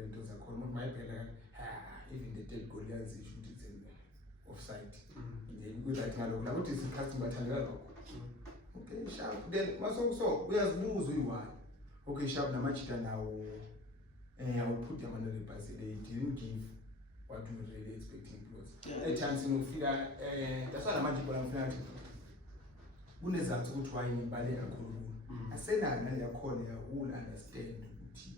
into zakhona umuntu mayiphela even the third goal yazisho ukuthi it's an offside. Because that ngalokho la ukuthi isikhathi bathandeka lokho. Okay, sharp then maso uyazibuza uyi1. Okay, sharp namajita nawo I will put them under the bus. They didn't give what we were really expecting because a chance in Ufila, that's why I'm people I'm unezathu ukuthi why ngibale kakhulu. Asenani nale yakhona will understand ukuthi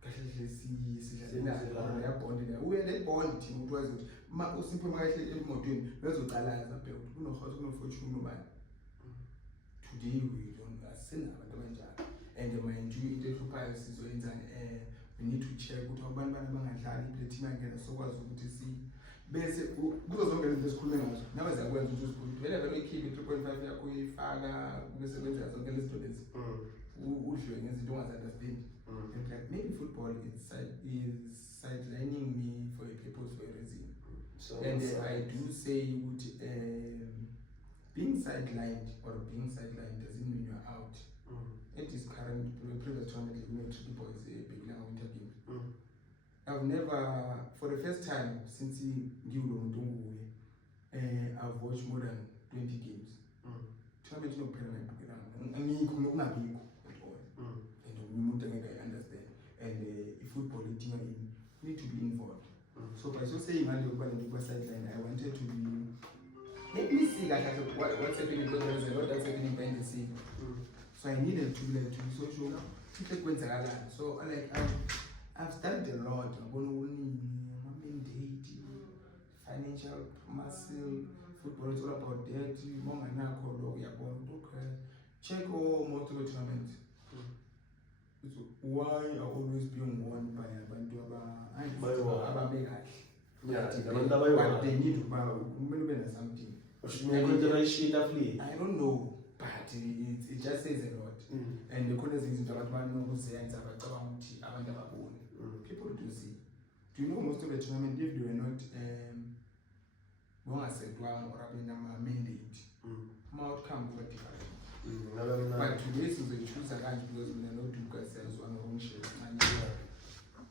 kahle sidlala yabond la. Uye le bond umuntu wazi ukuthi uSipho makahle emotweni bezocalaza phela ukuthi kunohouse kunofortune ubani. Today we don't asena abantu abanjalo. And mind you into ehluphayo sizoyenzani we need to check ukuthi abantu bangadlali play team angena sokwazi ukuthi si bese kuzo zonke lezi esikhulume ngazo nawe zakwenza ukuthi uzikhulule vele vele ikhiphe 3.5 yakho uyifaka kusebenza zonke lezi zinto lezi udliwe ngezinto ongazi-understand. Like maybe football is sidelining me for a purpose, for a reason. So and I do say being sidelined doesn't mean you're out. At this current previous tournament, we know Triple Boys beginning of winter games. I've never, for the first time since I've watched more than 20 games. Tournament no parent at all. And I understand. And football team need to be involved. So by so saying I sideline, I wanted to be. Let me see what's happening because there is a lot that's happening behind the scene. So I needed to be so sure. So I've studied a lot. I'm mandate, financial muscle, football is all about that. Check all most of the tournaments. So why are always being won by Abantu but they need to buy something. I don't know. But it just says a lot. And the corners is people do see. Do you know most of the tournament if they were not or mandate, outcome were different. But today since they choose again because we are not doing ourselves on our own shape.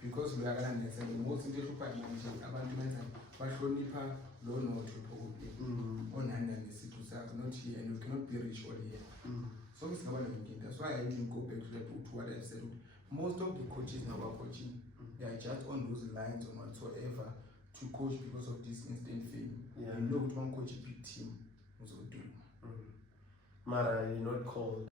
Because we are going to say most of the abantu bashonipa lo no triple on hand and not here and we cannot be rich all here. So it's not that's why I didn't go back to what I said. Most of the coaches now are coaching, they are just on those lines or whatsoever to coach because of this instant fame. You know one coach a big team was do. Mara, you're not called.